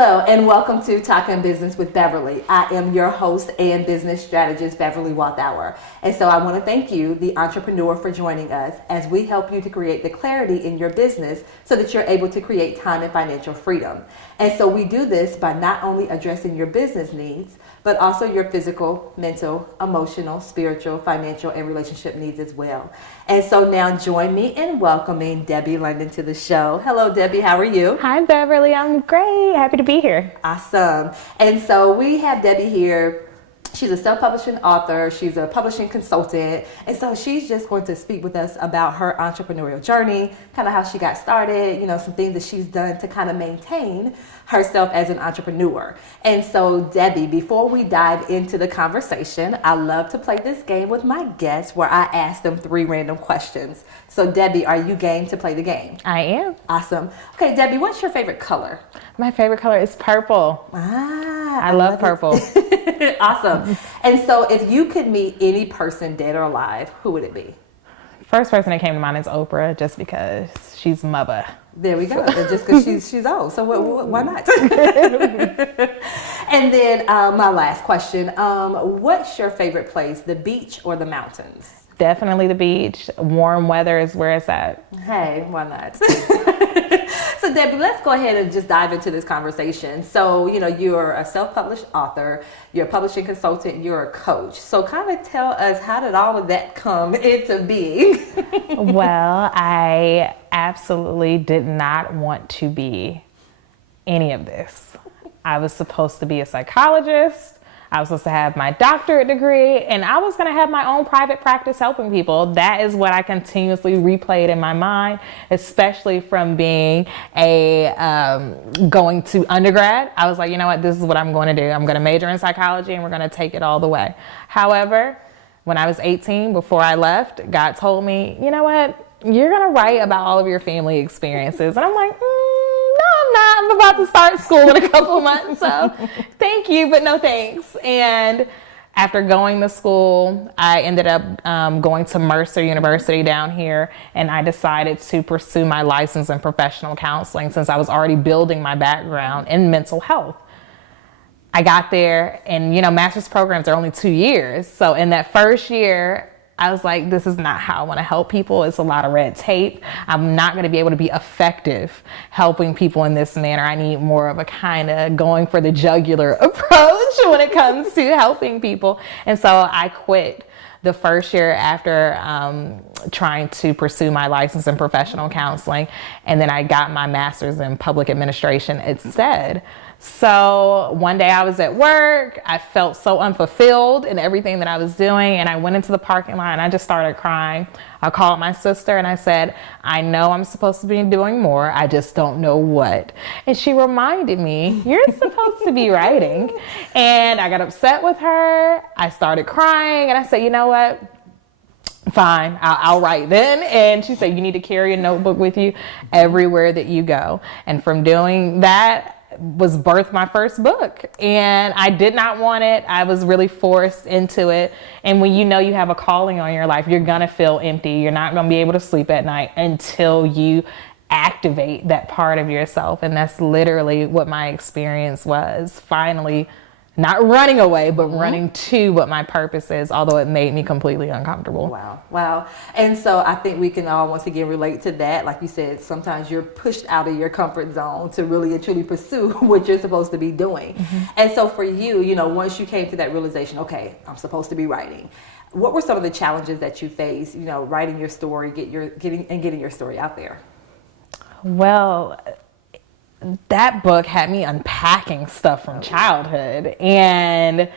Hello and welcome to Talking Business with Beverly. I am your host and business strategist, Beverly Walthour. And so I want to thank you, the entrepreneur, for joining us as we help you to create the clarity in your business so that you're able to create time and financial freedom. And so we do this by not only addressing your business needs, but also your physical, mental, emotional, spiritual, financial, and relationship needs as well. And so now join me in welcoming Debbie London to the show. Hello, Debbie. How are you? Hi, Beverly. I'm great. Happy to be here. Awesome. And so we have Debbie here. She's a self-publishing author. She's a publishing consultant. And so she's just going to speak with us about her entrepreneurial journey, kind of how she got started, some things that she's done to kind of maintain herself as an entrepreneur. And so, Debbie, before we dive into the conversation, I love to play this game with my guests where I ask them 3 random questions. So, Debbie, are you game to play the game? I am. Awesome. Okay, Debbie, what's your favorite color? My favorite color is purple. I love purple. Awesome. And so if you could meet any person, dead or alive, who would it be? First person that came to mind is Oprah, just because she's mother. There we go. Just because she's old. So why not? And then my last question. What's your favorite place, the beach or the mountains? Definitely the beach. Warm weather is where it's at. Hey, why not? So, Debbie, let's go ahead and just dive into this conversation. So, you're a self-published author, you're a publishing consultant, you're a coach. So kind of tell us, how did all of that come into being? Well, I absolutely did not want to be any of this. I was supposed to be a psychologist. I was supposed to have my doctorate degree, and I was going to have my own private practice helping people. That is what I continuously replayed in my mind, especially from being going to undergrad. I was like, you know what, this is what I'm going to do. I'm going to major in psychology, and we're going to take it all the way. However, when I was 18, before I left, God told me, you know what, you're going to write about all of your family experiences. And I'm like, I'm about to start school in a couple months, so thank you, but no thanks. And after going to school, I ended up going to Mercer University down here, and I decided to pursue my license in professional counseling since I was already building my background in mental health. I got there, and master's programs are only 2 years. So in that first year, I was like, this is not how I want to help people. It's a lot of red tape. I'm not going to be able to be effective helping people in this manner. I need more of a kind of going for the jugular approach when it comes to helping people. And so I quit the first year after trying to pursue my license in professional counseling. And then I got my master's in public administration instead. So one day I was at work, I felt so unfulfilled in everything that I was doing, and I went into the parking lot and I just started crying. I called my sister and I said, I know I'm supposed to be doing more, I just don't know what. And she reminded me, you're supposed to be writing. And I got upset with her, I started crying, and I said, you know what? Fine, I'll write then. And she said, you need to carry a notebook with you everywhere that you go. And from doing that, was birthed my first book, and I did not want it. I was really forced into it. And when you have a calling on your life, you're gonna feel empty. You're not gonna be able to sleep at night until you activate that part of yourself. And that's literally what my experience was. Finally, not running away, but running to what my purpose is, although it made me completely uncomfortable. Wow. And so I think we can all once again relate to that. Like you said, sometimes you're pushed out of your comfort zone to really and truly pursue what you're supposed to be doing. Mm-hmm. And so for you, once you came to that realization, okay, I'm supposed to be writing. What were some of the challenges that you faced, writing your story, getting your story out there? Well, that book had me unpacking stuff from childhood, and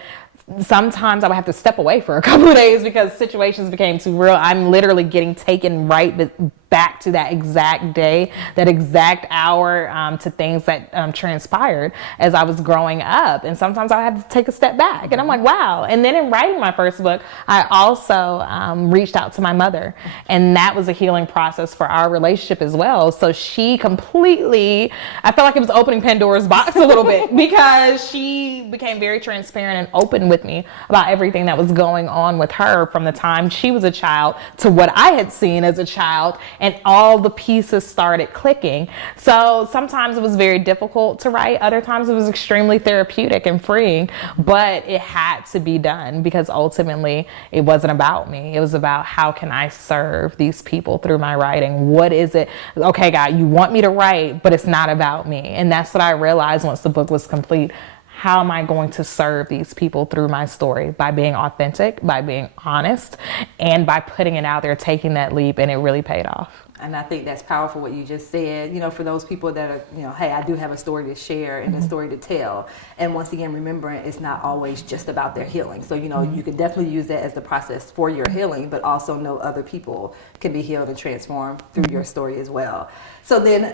sometimes I would have to step away for a couple of days because situations became too real. I'm literally getting taken right back to that exact day, that exact hour, to things that transpired as I was growing up. And sometimes I had to take a step back, and I'm like, wow. And then in writing my first book, I also reached out to my mother, and that was a healing process for our relationship as well. So she completely, I felt like it was opening Pandora's box a little bit because she became very transparent and open with me about everything that was going on with her from the time she was a child to what I had seen as a child. and all the pieces started clicking. So sometimes it was very difficult to write. Other times it was extremely therapeutic and freeing, but it had to be done because ultimately it wasn't about me. It was about how can I serve these people through my writing? What is it? Okay, God, you want me to write, but it's not about me. And that's what I realized once the book was complete. How am I going to serve these people through my story? By being authentic, by being honest, and by putting it out there, taking that leap, and it really paid off. And I think that's powerful what you just said, for those people that are, hey, I do have a story to share and a story to tell. And once again, remembering it's not always just about their healing. So, you can definitely use that as the process for your healing, but also know other people can be healed and transformed through your story as well. So then,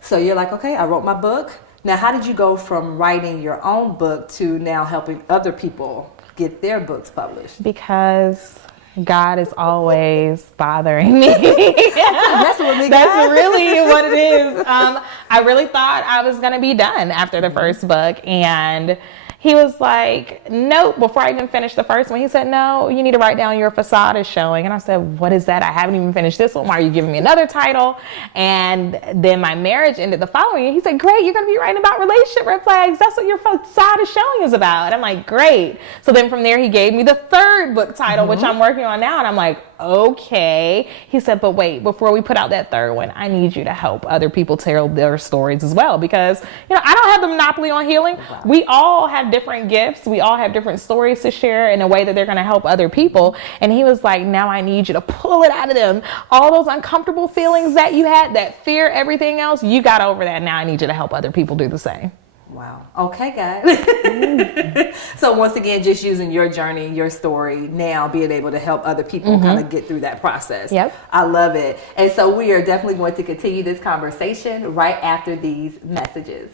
so you're like, okay, I wrote my book. Now, how did you go from writing your own book to now helping other people get their books published? Because God is always bothering me. That's really what it is. I really thought I was going to be done after the first book, and he was like, nope, before I even finished the first one, he said, no, you need to write down your facade is showing. And I said, what is that? I haven't even finished this one. Why are you giving me another title? And then my marriage ended the following year. He said, great, you're going to be writing about relationship red flags. That's what your facade is showing is about. And I'm like, great. So then from there, he gave me the third book title, which I'm working on now. And I'm like, okay. He said, but wait, before we put out that third one, I need you to help other people tell their stories as well. Because, I don't have the monopoly on healing. Wow. We all have different gifts. We all have different stories to share in a way that they're going to help other people. And he was like, now I need you to pull it out of them. All those uncomfortable feelings that you had, that fear, everything else, you got over that. Now I need you to help other people do the same. Wow. Okay, guys. So once again, just using your journey, your story, now being able to help other people kind of get through that process. Yep. I love it. And so we are definitely going to continue this conversation right after these messages.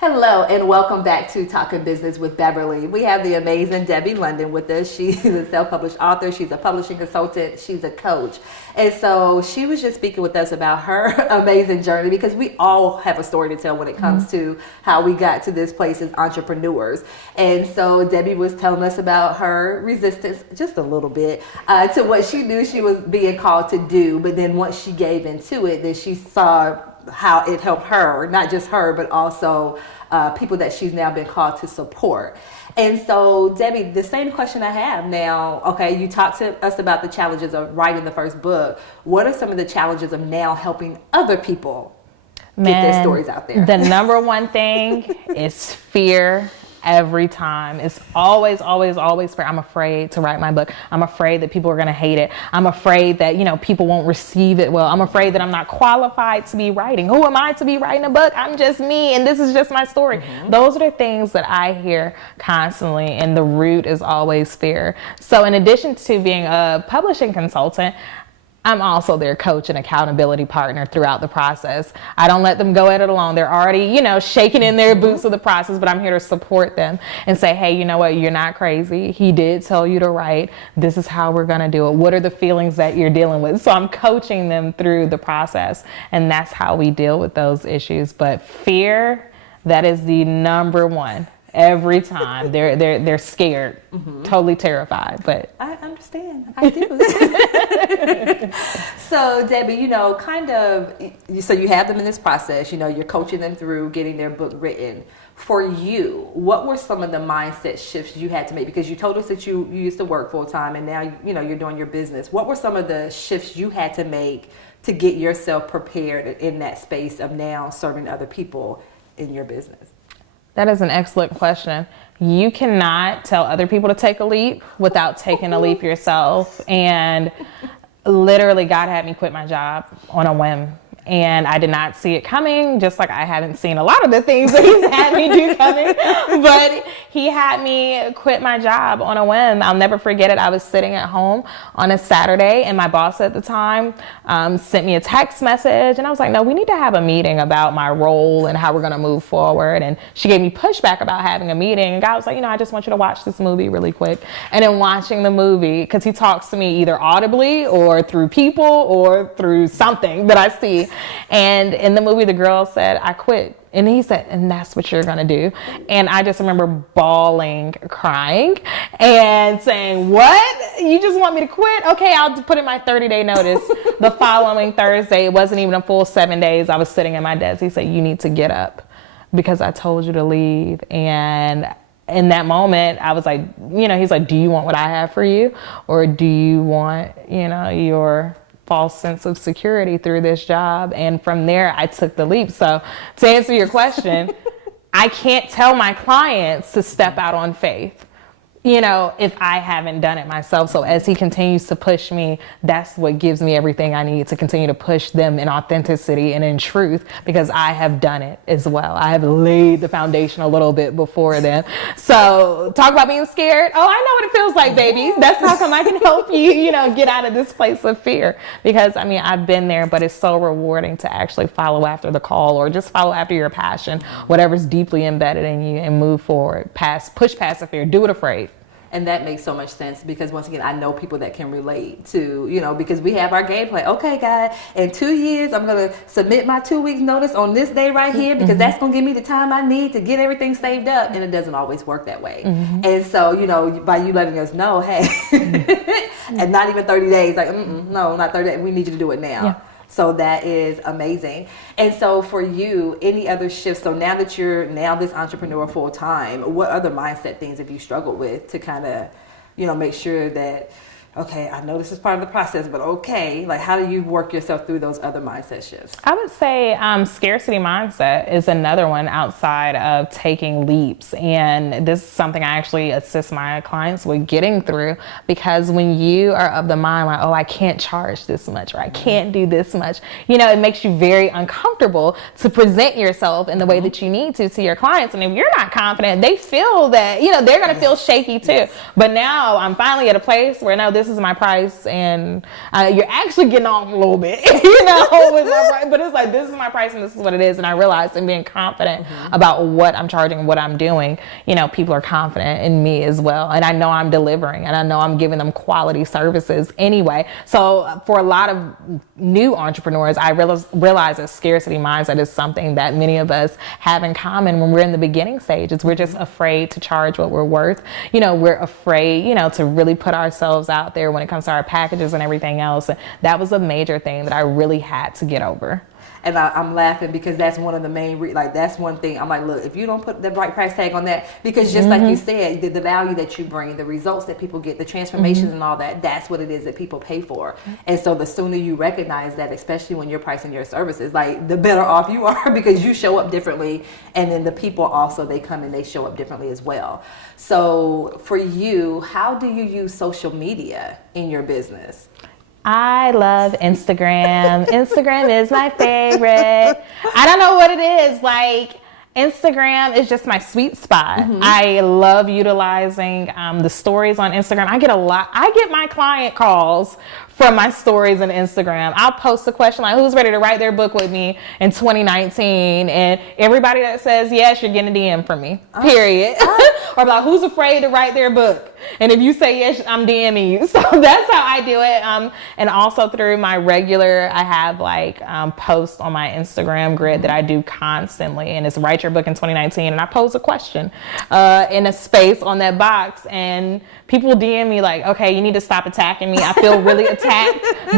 Hello and welcome back to Talking Business with Beverly. We have the amazing Debbie London with us. She's a self-published author. She's a publishing consultant. She's a coach. And so she was just speaking with us about her amazing journey because we all have a story to tell when it comes to how we got to this place as entrepreneurs. And so Debbie was telling us about her resistance just a little bit to what she knew she was being called to do. But then once she gave into it, then she saw how it helped her, not just her, but also people that she's now been called to support. And so, Debbie, the same question I have now, okay, you talked to us about the challenges of writing the first book. What are some of the challenges of now helping other people get their stories out there? The number one thing is fear. Every time. It's always fear. I'm afraid to write my book. I'm afraid that people are going to hate it. I'm afraid that, people won't receive it well. I'm afraid that I'm not qualified to be writing. Who am I to be writing a book? I'm just me, and this is just my story. Those are the things that I hear constantly, and the root is always fear. So in addition to being a publishing consultant, I'm also their coach and accountability partner throughout the process. I don't let them go at it alone. They're already, shaking in their boots with the process, but I'm here to support them and say, hey, you know what? You're not crazy. He did tell you to write. This is how we're going to do it. What are the feelings that you're dealing with? So I'm coaching them through the process, and that's how we deal with those issues. But fear, that is the number one. Every time they're scared, totally terrified. But I understand. I do. So Debbie, so you have them in this process. You're coaching them through getting their book written. For you, what were some of the mindset shifts you had to make? Because you told us that you used to work full time, and now you're doing your business. What were some of the shifts you had to make to get yourself prepared in that space of now serving other people in your business? That is an excellent question. You cannot tell other people to take a leap without taking a leap yourself. And literally, God had me quit my job on a whim. And I did not see it coming, just like I haven't seen a lot of the things that he's had me do coming. But he had me quit my job on a whim. I'll never forget it. I was sitting at home on a Saturday, and my boss at the time sent me a text message. And I was like, no, we need to have a meeting about my role and how we're going to move forward. And she gave me pushback about having a meeting. And God was like, I just want you to watch this movie really quick. And in watching the movie, because he talks to me either audibly or through people or through something that I see. And in the movie, the girl said, I quit. And he said, and that's what you're going to do. And I just remember bawling, crying, and saying, what? You just want me to quit? Okay, I'll put in my 30-day notice. The following Thursday, it wasn't even a full 7 days. I was sitting at my desk. He said, you need to get up because I told you to leave. And in that moment, I was like, he's like, do you want what I have for you? Or do you want, your false sense of security through this job? And from there, I took the leap. So to answer your question, I can't tell my clients to step out on faith, if I haven't done it myself. So as he continues to push me, that's what gives me everything I need to continue to push them in authenticity and in truth, because I have done it as well. I have laid the foundation a little bit before them. So talk about being scared. Oh, I know what it feels like, baby. That's how come I can help you, get out of this place of fear. Because I've been there, but it's so rewarding to actually follow after the call, or just follow after your passion, whatever's deeply embedded in you, and move forward, push past the fear, do it afraid. And that makes so much sense, because once again, I know people that can relate to, because we have our game plan. Okay, God, in 2 years, I'm going to submit my 2 weeks notice on this day right here, because that's going to give me the time I need to get everything saved up. And it doesn't always work that way. And so, by you letting us know, hey, and not even 30 days, like, no, not 30 days. We need you to do it now. Yeah. So that is amazing. And so for you, any other shifts? So now that you're this entrepreneur full time, what other mindset things have you struggled with to kind of, make sure that, okay, I know this is part of the process, but okay, like how do you work yourself through those other mindset shifts? I would say scarcity mindset is another one outside of taking leaps. And this is something I actually assist my clients with getting through, because when you are of the mind like, oh, I can't charge this much, or I can't do this much, it makes you very uncomfortable to present yourself in the way that you need to your clients. And if you're not confident, they feel that, they're going to feel shaky too. Yes. But now I'm finally at a place where, no, this is my price, and you're actually getting off a little bit, with my price, but it's like, this is my price and this is what it is. And I realized in being confident about what I'm charging, what I'm doing, people are confident in me as well. And I know I'm delivering, and I know I'm giving them quality services anyway. So for a lot of new entrepreneurs, I realize that scarcity mindset is something that many of us have in common when we're in the beginning stages. We're just afraid to charge what we're worth. We're afraid, to really put ourselves out there when it comes to our packages and everything else. And that was a major thing that I really had to get over. And I'm laughing because that's one of the main, that's one thing. I'm like, look, if you don't put the right price tag on that, because just like you said, the value that you bring, the results that people get, the transformations and all that, that's what it is that people pay for. And so the sooner you recognize that, especially when you're pricing your services, like the better off you are, because you show up differently. And then the people also, they come and they show up differently as well. So for you, how do you use social media in your business? I love Instagram. Instagram is my favorite. I don't know what it is. Like, Instagram is just my sweet spot. I love utilizing the stories on Instagram. I get my client calls from my stories on Instagram. I'll post a question like, who's ready to write their book with me in 2019? And everybody that says yes, you're getting a DM from me, period. Or like, who's afraid to write their book? And if you say yes, I'm DMing you. So that's how I do it. And also through my regular, I have posts on my Instagram grid that I do constantly. And it's write your book in 2019. And I pose a question in a space on that box. And people DM me like, okay, you need to stop attacking me. I feel really attacked.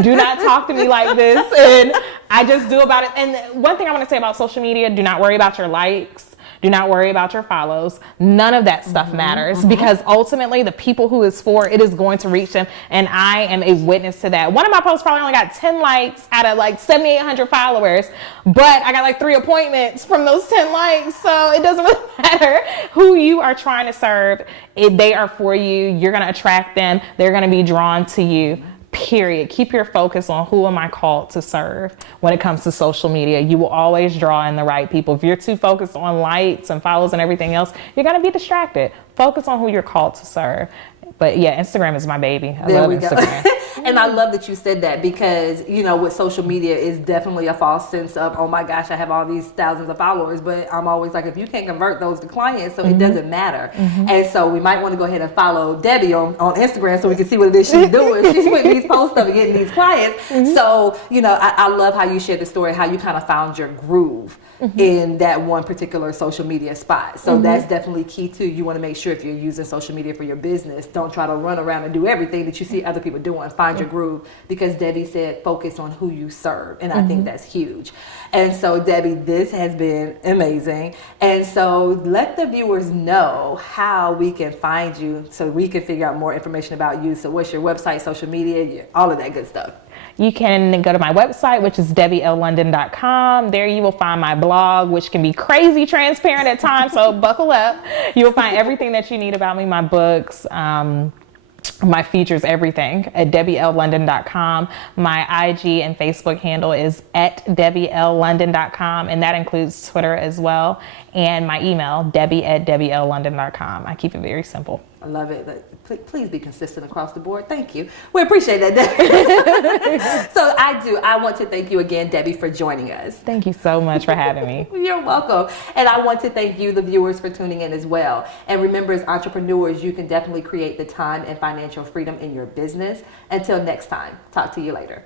Do not talk to me like this. And I just do about it. And one thing I want to say about social media, do not worry about your likes. Do not worry about your follows. None of that stuff matters, because ultimately the people who it's for, it is going to reach them. And I am a witness to that. One of my posts probably only got 10 likes out of 7,800 followers, but I got 3 appointments from those 10 likes. So it doesn't really matter who you are trying to serve. They are for you. You're going to attract them. They're going to be drawn to you. Period. Keep your focus on who am I called to serve when it comes to social media. You will always draw in the right people. If you're too focused on likes and follows and everything else, you're going to be distracted. Focus on who you're called to serve. But yeah, Instagram is my baby. I love Instagram. And I love that you said that because, you know, with social media is definitely a false sense of, oh my gosh, I have all these thousands of followers. But I'm always like, if you can't convert those to clients, so it doesn't matter. And so we might want to go ahead and follow Debbie on Instagram so we can see what it is she's doing. She's putting these posts up and getting these clients. So, you know, I love how you shared the story, how you kind of found your groove in that one particular social media spot. So that's definitely key too. You want to make sure if you're using social media for your business, don't try to run around and do everything that you see other people doing. Find your groove, because Debbie said focus on who you serve, and I think that's huge. And so Debbie, this has been amazing, and so let the viewers know how we can find you so we can figure out more information about you. So what's your website, social media, all of that good stuff? You can go to my website, which is debbiellondon.com. There you will find my blog, which can be crazy transparent at times, so buckle up. You will find everything that you need about me, my books, my features, everything at debbiellondon.com. My IG and Facebook handle is at debbiellondon.com, and that includes Twitter as well. And my email, debbie@debbiellondon.com. I keep it very simple. I love it. Please be consistent across the board. Thank you. We appreciate that, Debbie. So I want to thank you again, Debbie, for joining us. Thank you so much for having me. You're welcome. And I want to thank you, the viewers, for tuning in as well. And remember, as entrepreneurs, you can definitely create the time and financial freedom in your business. Until next time, talk to you later.